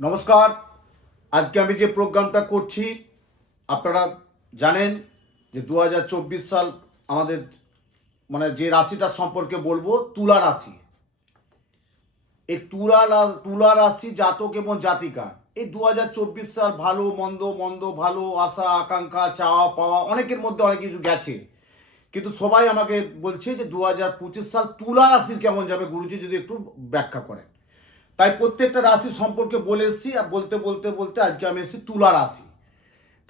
নমস্কার। আজকে আমি যে প্রোগ্রামটা করছি আপনারা জানেন যে 2024 সাল আমাদের যে রাশিটার সম্পর্কে বলবো তুলা রাশি। এই তুলা রাশি জাতক এবং জাতিকা এই 2024 সাল ভালো মন্দ মন্দ ভালো আশা আকাঙ্ক্ষা চাওয়া পাওয়া অনেকের মধ্যে অনেক কিছু গেছে, কিন্তু সবাই আমাকে বলছে যে 2025 সাল তুলা রাশির কেমন যাবে গুরুজি যদি একটু ব্যাখ্যা করেন। তাই প্রত্যেকটা রাশি সম্পর্কে বলে এসেছি, আর বলতে বলতে বলতে আজকে আমি এসেছি তুলা রাশি।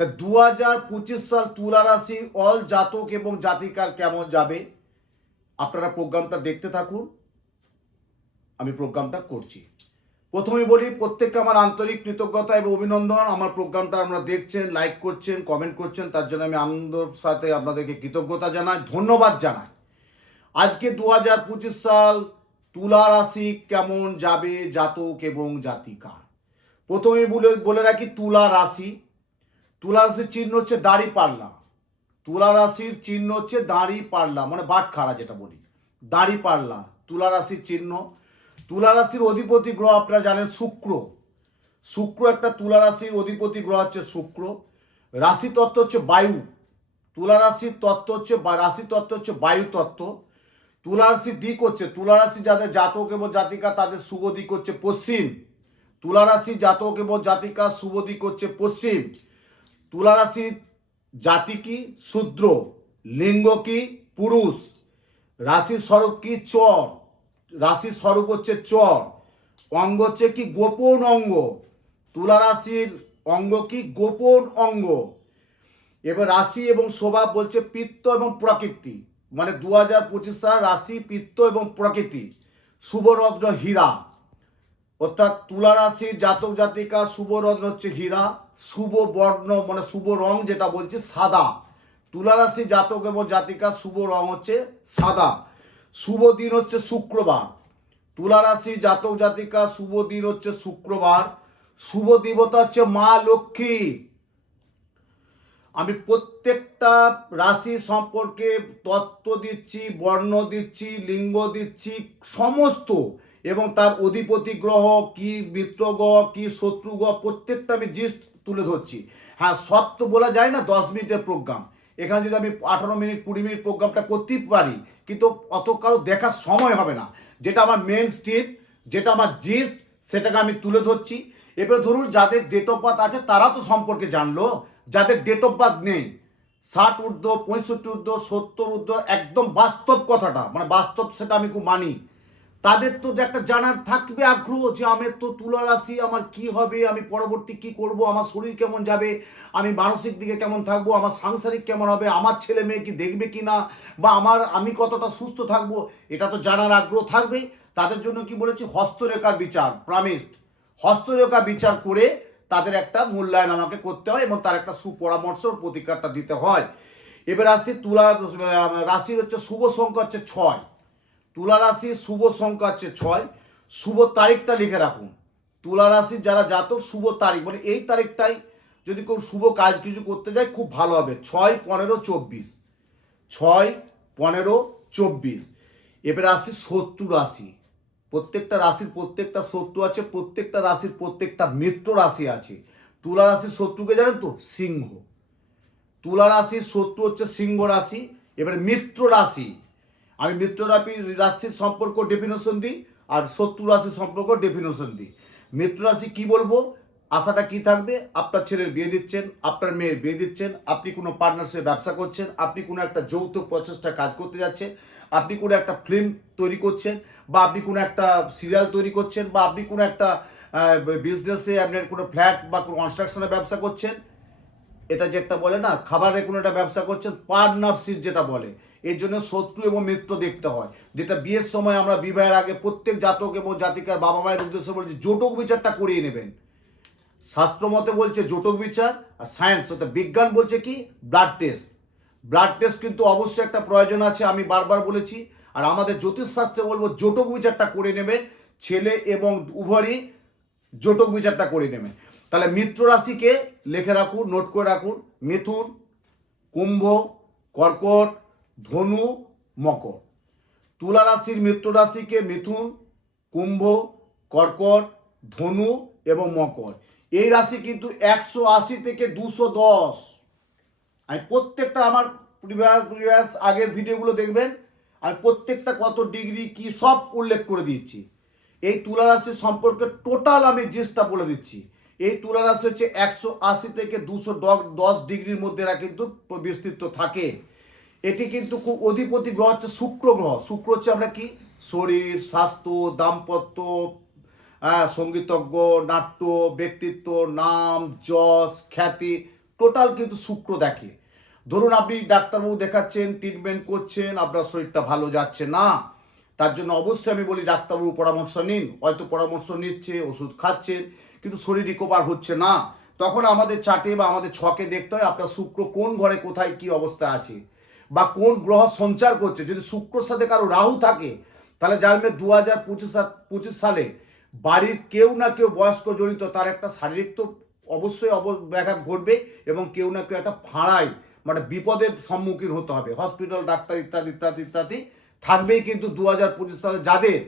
তা 2025 সাল তুলা রাশি অল জাতক এবং জাতিকার কেমন যাবে আপনারা প্রোগ্রামটা দেখতে থাকুন। আমি প্রোগ্রামটা করছি। প্রথমেই বলি প্রত্যেককে আমার আন্তরিক কৃতজ্ঞতা এবং অভিনন্দন। আমার প্রোগ্রামটা আপনারা দেখছেন, লাইক করছেন, কমেন্ট করছেন, তার জন্য আমি আনন্দের সাথে আপনাদেরকে কৃতজ্ঞতা জানাই, ধন্যবাদ জানাই। আজকে 2025 সাল তুলা রাশি কেমন যাবে জাতক এবং জাতিকা। প্রথমে বলে রাখি তুলা রাশির চিহ্ন হচ্ছে দাড়ি পাল্লা। তুলা রাশির চিহ্ন হচ্ছে দাড়ি পাল্লা, মানে বাটখারা যেটা বলি, দাড়ি পাল্লা তুলা রাশির চিহ্ন। তুলা রাশির অধিপতি গ্রহ আপনারা জানেন শুক্র একটা তুলা রাশির অধিপতি গ্রহ হচ্ছে শুক্র। রাশি তত্ত্ব হচ্ছে বায়ু। তুলা রাশির তত্ত্ব হচ্ছে রাশি তত্ত্ব হচ্ছে বায়ু তত্ত্ব। তুলা রাশির দিক হচ্ছে, তুলা রাশি যাদের জাতক এবং জাতিকা তাদের শুভ দিক হচ্ছে পশ্চিম। তুলা রাশি জাতক এবং জাতিকা শুভ দিক হচ্ছে পশ্চিম। তুলা রাশির জাতি কি শূদ্র, লিঙ্গ কি পুরুষ, রাশির স্বরূপ কি চর, রাশির স্বরূপ হচ্ছে চর, অঙ্গ হচ্ছে কি গোপন অঙ্গ। তুলা রাশির অঙ্গ কি গোপন অঙ্গ। এবার রাশি এবং স্বভাব বলছে পিত্ত এবং প্রকৃতি, মানে 2025 সাল রাশি পিত্ত এবং প্রকৃতি। শুভরত্ন হীরা, অর্থাৎ তুলা রাশির জাতক জাতিকা শুভরত্ন হচ্ছে হীরা। শুভ বর্ণ মানে শুভ রং যেটা বলছে সাদা। তুলা রাশি জাতক এবং জাতিকা শুভ রং হচ্ছে সাদা। শুভ দিন হচ্ছে শুক্রবার। তুলা রাশি জাতক জাতিকা শুভ দিন হচ্ছে শুক্রবার। শুভ দেবতা হচ্ছে মা লক্ষ্মী। আমি প্রত্যেকটা রাশি সম্পর্কে তত্ত্ব দিচ্ছি, বর্ণ দিচ্ছি, লিঙ্গ দিচ্ছি সমস্ত, এবং তার অধিপতি গ্রহ কি, মিত্র গ্রহ কি, শত্রু গ্রহ প্রত্যেকটা আমি জিস্ট তুলে ধরছি। হ্যাঁ, সব তো বলা যায় না 10 মিনিটের প্রোগ্রাম। এখানে যদি আমি 18 মিনিট 20 মিনিট প্রোগ্রামটা করতেই পারি, কিন্তু অত কারো দেখার সময় হবে না। যেটা আমার মেন স্ট্রিম, যেটা আমার জিস্ট, সেটাকে আমি তুলে ধরছি। এবার ধরুন যাদের ডেট অফ বার্থ আছে তারা তো সম্পর্কে জানলো, যাদের ডেট অফ বার্থ নেই 60 ঊর্ধ্ব 65 ঊর্ধ্ব 70 ঊর্ধ্ব একদম বাস্তব কথাটা, মানে বাস্তব সেটা আমি খুব মানি, তাদের তো একটা জানার থাকবে আগ্রহ যে আমার তো তুলা রাশি, আমার কি হবে, আমি পরবর্তী কি করব, আমার শরীর কেমন যাবে, আমি মানসিক দিকে কেমন থাকবো, আমার সাংসারিক কেমন হবে, আমার ছেলে মেয়ে কি দেখবে কি না, বা আমি কতটা সুস্থ থাকবো, এটা তো জানার আগ্রহ থাকবে। তাদের জন্য কি বলেছি, হস্তরেখার বিচার, প্রামিস্ট হস্তরেখা বিচার করে তাদের একটা মূল্যায়ন আমাকে করতে হয় এবং তার একটা সুপরামর্শ প্রতিকারটা দিতে হয়। এবার আসছি তুলা রাশির হচ্ছে শুভ সংখ্যা হচ্ছে 6। তুলা রাশির শুভ সংখ্যা হচ্ছে 6। শুভ তারিখটা লিখে রাখুন। তুলা রাশির যারা জাতক শুভ তারিখ, মানে এই তারিখটাই যদি কেউ শুভ কাজ কিছু করতে যায় খুব ভালো হবে। 6, 15, 24, 6, 15, 24। এবারে আসছি শত্রু রাশি। প্রত্যেকটা রাশির প্রত্যেকটা শত্রু আছে, প্রত্যেকটা রাশির প্রত্যেকটা মিত্র রাশি আছে। তুলা রাশির শত্রুকে জানেন তো, সিংহ। তুলা রাশির শত্রু হচ্ছে সিংহ রাশি। এবারে মিত্র রাশি, আমি মিত্র রাশির সম্পর্ক ডেফিনেশন দিই, আর শত্রু রাশির সম্পর্ক ডেফিনেশন দিই। মিত্র রাশি কি বলবো, আশাটা কি থাকবে, আপনার ছেলের বিয়ে দিচ্ছেন, আপনার মেয়ের বিয়ে দিচ্ছেন, আপনি কোনো পার্টনারশিপ ব্যবসা করছেন, আপনি কোনো একটা যৌথ প্রচেষ্টা কাজ করতে যাচ্ছেন, আপনি কোনো একটা ফিল্ম তৈরি করছেন, বা আপনি কোনো একটা সিরিয়াল তৈরি করছেন, বা আপনি কোনো একটা বিজনেসে আপনার কোনো ফ্ল্যাট বা কোনো কনস্ট্রাকশনের ব্যবসা করছেন। এটা যে একটা বলে না খাবারের কোনো একটা ব্যবসা করছেন, পার্টনারশিপ যেটা বলে, এই জন্য শত্রু এবং মিত্র দেখতে হয়। যেটা বিয়ের সময় আমরা বিবাহের আগে প্রত্যেক জাতক এবং জাতিকার বাবা মায়ের উদ্দেশ্যে বলছি জোটক বিচারটা করিয়ে নেবেন। শাস্ত্র মতে বলছে জোটক বিচার, আর সায়েন্স অর্থাৎ বিজ্ঞান বলছে কি ব্লাড টেস্ট। ব্লাড টেস্ট কিন্তু অবশ্যই একটা প্রয়োজন আছে, আমি বারবার বলেছি। আর আমাদের জ্যোতিষশাস্ত্রে বলবো জোটক বিচারটা করে নেবেন, ছেলে এবং উভয়ই জোটক বিচারটা করে নেবেন। তাহলে মিত্র রাশিকে লিখে রাখুন, নোট করে রাখুন, মিথুন, কুম্ভ, কর্কট, ধনু, মকর। তুলা রাশির মিত্র রাশিকে মিথুন, কুম্ভ, কর্কট, ধনু এবং মকর, এই রাশি কিন্তু 180 থেকে 210। আমি প্রত্যেকটা আমার প্রিভিয়াস আগের ভিডিওগুলো দেখবেন, আর প্রত্যেকটা কত ডিগ্রি কি সব উল্লেখ করে দিচ্ছি। এই তুলা রাশি সম্পর্কে টোটাল আমি জিনিসটা বলে দিচ্ছি। এই তুলা রাশি হচ্ছে 180 থেকে 210 ডিগ্রির মধ্যে এরা কিন্তু বিস্তৃত থাকে। এটি কিন্তু খুব অধিপতি গ্রহ হচ্ছে শুক্র গ্রহ। শুক্র হচ্ছে আমরা কি শরীর, স্বাস্থ্য, দাম্পত্য, সঙ্গীতজ্ঞ, নাট্য, ব্যক্তিত্ব, নাম, যশ, খ্যাতি, টোটাল কিন্তু শুক্র দেখে। ধরুন আপনি ডাক্তারবাবু দেখাচ্ছেন, ট্রিটমেন্ট করছেন, আপনার শরীরটা ভালো যাচ্ছে না, তার জন্য অবশ্যই আমি বলি ডাক্তারবাবু পরামর্শ নিন। হয়তো পরামর্শ নিচ্ছে, ওষুধ খাচ্ছেন, কিন্তু শরীর রিকভার হচ্ছে না, তখন আমাদের চার্টে বা আমাদের ছকে দেখতে হয় আপনার শুক্র কোন ঘরে কোথায় কি অবস্থা আছে বা কোন গ্রহ সঞ্চার করছে। যদি শুক্রর সাথে কারো রাহু থাকে, তাহলে জানবে 2025 সালে বাড়ির কেউ না কেউ বয়স্ক জড়িত, তার একটা শারীরিক তো অবশ্যই ব্যাঘাত ঘটবে, এবং কেউ না কেউ একটা ফাঁড়ায় মানে বিপদের সম্মুখীন হতে হবে। হসপিটাল, ডাক্তার ইত্যাদি ইত্যাদি ইত্যাদি থাকবেই। কিন্তু 2025 সালে যাদের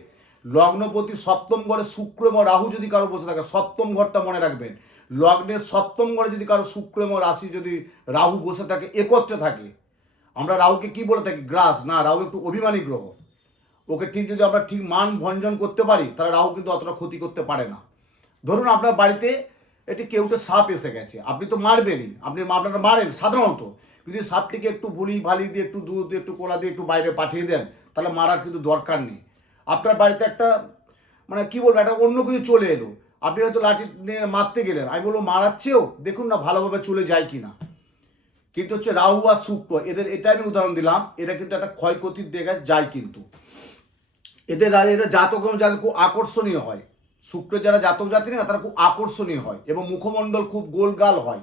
লগ্নপতি সপ্তম ঘরে শুক্র এবং রাহু যদি কারো বসে থাকে, সপ্তম ঘরটা মনে রাখবেন, লগ্নের সপ্তম ঘরে যদি কারো শুক্র এবং রাশি যদি রাহু বসে থাকে, একত্রে থাকে, আমরা রাহুকে কি বলে থাকি? গ্রাস। না, রাহু একটু অভিমানী গ্রহ। ওকে ঠিক যদি আমরা ঠিক মান ভঞ্জন করতে পারি, তাহলে রাহু কিন্তু অতটা ক্ষতি করতে পারে না। ধরুন আপনার বাড়িতে এটি কেউটে সাপ এসে গেছে, আপনি তো মারবেনই, আপনারা মারেন সাধারণত। যদি সাপটিকে একটু বুলি ভালি দিয়ে, একটু দুধ দিয়ে, একটু কোলা দিয়ে একটু বাইরে পাঠিয়ে দেন, তাহলে মারার কিন্তু দরকার নেই। আপনার বাড়িতে একটা মানে কি বলবো, একটা অন্য কিছু চলে এলো, আপনি হয়তো লাঠি নিয়ে মারতে গেলেন, আমি বলবো মারাচ্ছেও, দেখুন না ভালোভাবে চলে যায় কিনা। কিন্তু হচ্ছে রাহু আর শুক্র, এদের এটা আমি উদাহরণ দিলাম, এরা কিন্তু একটা ক্ষয়ক্ষতির জায়গায় যায়। কিন্তু এরা জাতক এবং যাদের খুব আকর্ষণীয় হয়, শুক্রের যারা জাতক জাতি না, তারা খুব আকর্ষণীয় হয় এবং মুখমণ্ডল খুব গোলগাল হয়,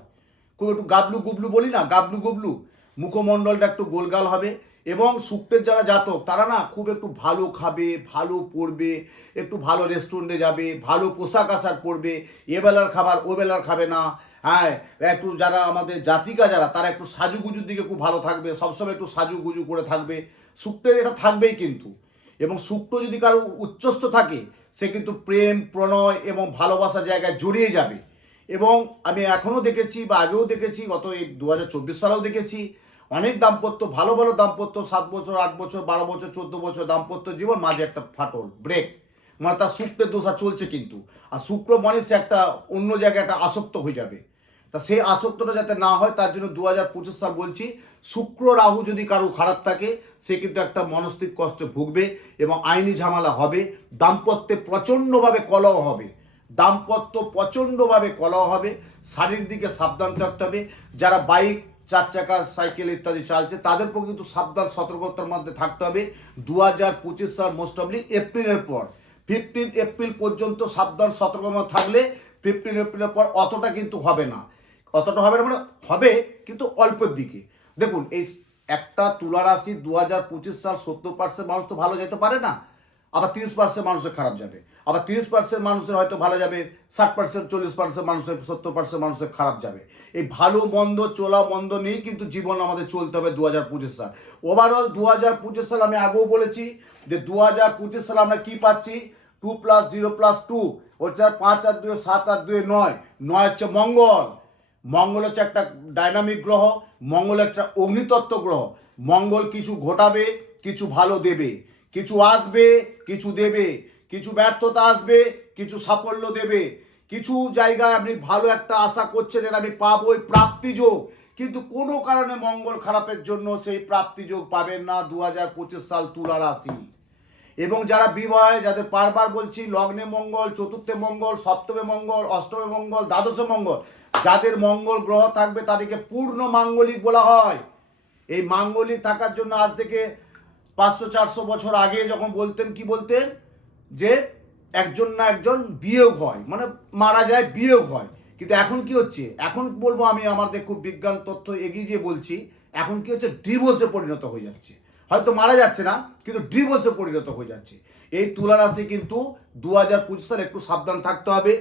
খুব একটু গাবলু গুবলু বলি না, গাবলু গুবলু, মুখমণ্ডলটা একটু গোলগাল হবে। এবং শুক্রের যারা জাতক, তারা না খুব একটু ভালো খাবে, ভালো পড়বে, একটু ভালো রেস্টুরেন্টে যাবে, ভালো পোশাক আশাক পরবে, এবেলার খাবার ও বেলার খাবে না। হ্যাঁ, একটু যারা আমাদের জাতিকা যারা, তারা একটু সাজুগুজুর দিকে খুব ভালো থাকবে, সবসময় একটু সাজুগুজু করে থাকবে। শুক্রের এটা থাকবেই কিন্তু। এবং শুক্র যদি কারো উচ্চস্থ থাকে, সে কিন্তু প্রেম, প্রণয় এবং ভালোবাসার জায়গায় জড়িয়ে যাবে। এবং আমি এখনও দেখেছি বা আগেও দেখেছি, গত এই 2024 সালেও দেখেছি, অনেক দাম্পত্য, ভালো ভালো দাম্পত্য, 7 বছর, 8 বছর, 12 বছর, 14 বছর দাম্পত্য জীবন, মাঝে একটা ফাটল, ব্রেক, মানে তার শুক্রের দোষা চলছে কিন্তু। আর শুক্র মানে সে একটা অন্য জায়গায় একটা আসক্ত হয়ে যাবে। তা সেই আসক্তটা যাতে না হয়, তার জন্য 2025 সাল বলছি, শুক্র রাহু যদি কারো খারাপ থাকে, সে কিন্তু একটা মানসিক কষ্টে ভুগবে এবং আইনি ঝামেলা হবে, দাম্পত্যে প্রচণ্ডভাবে কলহ হবে, শারীরিক দিকে সাবধান থাকতে হবে। যারা বাইক, 4 চাকা, সাইকেল ইত্যাদি চালছে, তাদেরকেও কিন্তু সাবধান সতর্কতার মধ্যে থাকতে হবে। 2025 সাল মোস্ট অফলি এপ্রিলের পর 15 এপ্রিল পর্যন্ত সাবধান সতর্কতা থাকলে 15 এপ্রিলের পর অতটা কিন্তু হবে না, মানে হবে কিন্তু অল্পের দিকে। দেখুন, এই একটা তুলা রাশি 2025 সাল 70% মানুষ তো ভালো যেতে পারে না, আবার 30% মানুষের খারাপ যাবে, আবার 30% মানুষের হয়তো ভালো যাবে, 60%, 40% মানুষের, 70% মানুষের খারাপ যাবে। এই ভালো মন্দ, চলা মন্দ নিয়েই কিন্তু জীবন আমাদের চলতে হবে 2025 সাল। ওভারঅল 2025 সাল আমি আগেও বলেছি যে 2025 সালে আমরা কি পাচ্ছি, 2 + 0 + 2 হচ্ছে 5 আর 2 7 আর 2 9, 9 হচ্ছে মঙ্গল। মঙ্গল হচ্ছে একটা ডাইনামিক গ্রহ, মঙ্গল একটা অগ্নিতত্ত্ব গ্রহ। মঙ্গল কিছু ঘটাবে, কিছু ভালো দেবে, কিছু আসবে, কিছু দেবে, কিছু ব্যর্থতা আসবে, কিছু সাফল্য দেবে, কিছু জায়গায় আপনি ভালো একটা আশা করছেন, এটা আমি পাবো, প্রাপ্তিযোগ। কিন্তু কোনো কারণে মঙ্গল খারাপের জন্য সেই প্রাপ্তিযোগ পাবেন না 2025 সাল তুলা রাশি। এবং যারা বিবাহে, যাদের বারবার বলছি, লগ্নে মঙ্গল, চতুর্থে মঙ্গল, সপ্তমে মঙ্গল, অষ্টমে মঙ্গল, দ্বাদশে মঙ্গল, যাদের মঙ্গল গ্রহ থাকবে তাদেরকে পূর্ণ মাঙ্গলিক বলা হয়। এই মাঙ্গলিক থাকার জন্য আজ থেকে 500-400 বছর আগে যখন বলতেন, কি বলতেন, যে একজন না একজন বিয়োগ হয়, মানে মারা যায়, বিয়োগ হয়। কিন্তু এখন কি হচ্ছে, এখন বলবো আমি আমাদের খুব বিজ্ঞান তথ্য এগিয়ে যে বলছি, এখন কি হচ্ছে, ডিভোর্সে পরিণত হয়ে যাচ্ছে। হয়তো মারা যাচ্ছে না, কিন্তু ডিভোর্সে পরিণত হয়ে যাচ্ছে। এই তুলা রাশি কিন্তু 2025 সালে একটু সাবধান থাকতে হবে।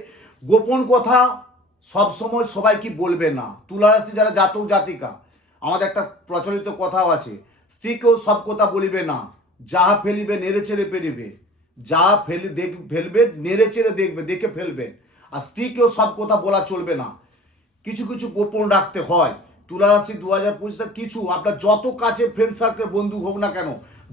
গোপন কথা সবসময় সবাই কি বলবে না। তুলা রাশি যারা জাতক জাতিকা, আমাদের একটা প্রচলিত কথাও আছে, স্ত্রীকেও সব কথা বলিবে না, যাহা ফেলিবে নেড়ে চেড়ে পেরিবে, যা ফেলবে নেড়ে চেড়ে দেখবে, দেখে ফেলবে। আর স্ত্রীকেও সব কথা বলা চলবে না, কিছু কিছু গোপন রাখতে হয়। তুলা রাশি 2025 কিছু আপনার যত কাছে ফ্রেন্ড সার্কেল বন্ধু হোক না কেন,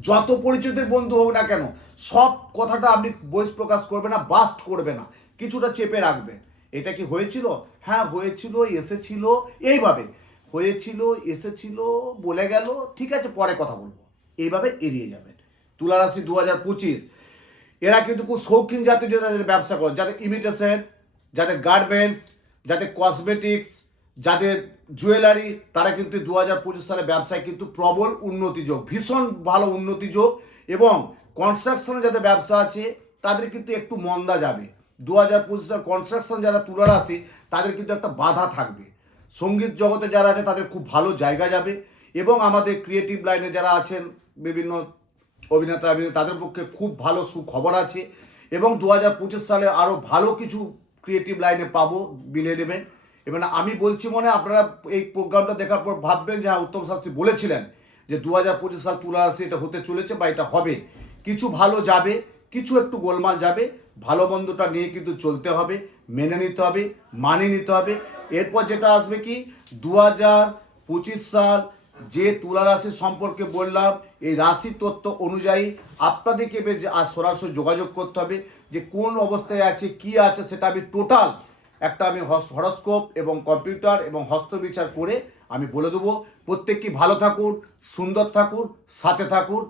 যত পরিচিতের বন্ধু হোক না কেন, সব কথাটা আপনি বহিঃ প্রকাশ করবে না, বাস্ট করবে না, কিছুটা চেপে রাখবেন। এটা কি হয়েছিল? হ্যাঁ হয়েছিল, এসেছিল, এইভাবে হয়েছিল, এসেছিল, বলে গেল, ঠিক আছে পরে কথা বলবো, এইভাবে এড়িয়ে যাবেন। তুলা রাশি 2025 এরা কিন্তু খুব শৌখিন জাতীয় যাদের ব্যবসা করে, যাদের ইমিটেশন, যাদের গার্মেন্টস, যাদের কসমেটিক্স, যাদের জুয়েলারি, তারা কিন্তু 2025 সালে ব্যবসায় কিন্তু প্রবল উন্নতি যোগ, ভীষণ ভালো উন্নতি যোগ। এবং কনস্ট্রাকশনে যাদের ব্যবসা আছে তাদের কিন্তু একটু মন্দা যাবে 2025 সাল। কনস্ট্রাকশন যারা তুলা রাশি তাদের কিন্তু একটা বাধা থাকবে। সঙ্গীত জগতে যারা আছে তাদের খুব ভালো জায়গা যাবে। এবং আমাদের ক্রিয়েটিভ লাইনে যারা আছেন বিভিন্ন অভিনেতা তাদের পক্ষে খুব ভালো সুখবর আছে। এবং 2025 সালে আরও ভালো কিছু ক্রিয়েটিভ লাইনে পাবো, বিলে নেবেন। এবং আমি বলছি মনে আপনারা এই প্রোগ্রামটা দেখার পর ভাববেন যে হ্যাঁ উত্তম শাস্ত্রী বলেছিলেন যে 2025 সাল তুলা রাশি এটা হতে চলেছে বা এটা হবে। কিছু ভালো যাবে, কিছু একটু গোলমাল যাবে, ভালো মন্দটা নিয়ে কিন্তু চলতে হবে, মেনে নিতে হবে, মানিয়ে নিতে হবে। এরপর যেটা আসবে কি 2025 সাল যে তুলা রাশি সম্পর্কে বললাম, এই রাশি তত্ত্ব অনুযায়ী আপনাদেরকে আজ সরাসরি যোগাযোগ করতে হবে যে কোন অবস্থায় আছে, কি আছে, সেটা আমি টোটাল একটা আমি হরস্কোপ এবং কম্পিউটার এবং হস্তবিচার করে আমি বলে দেবো। প্রত্যেকেই ভালো থাকুন, সুন্দর থাকুন, সাথে থাকুন।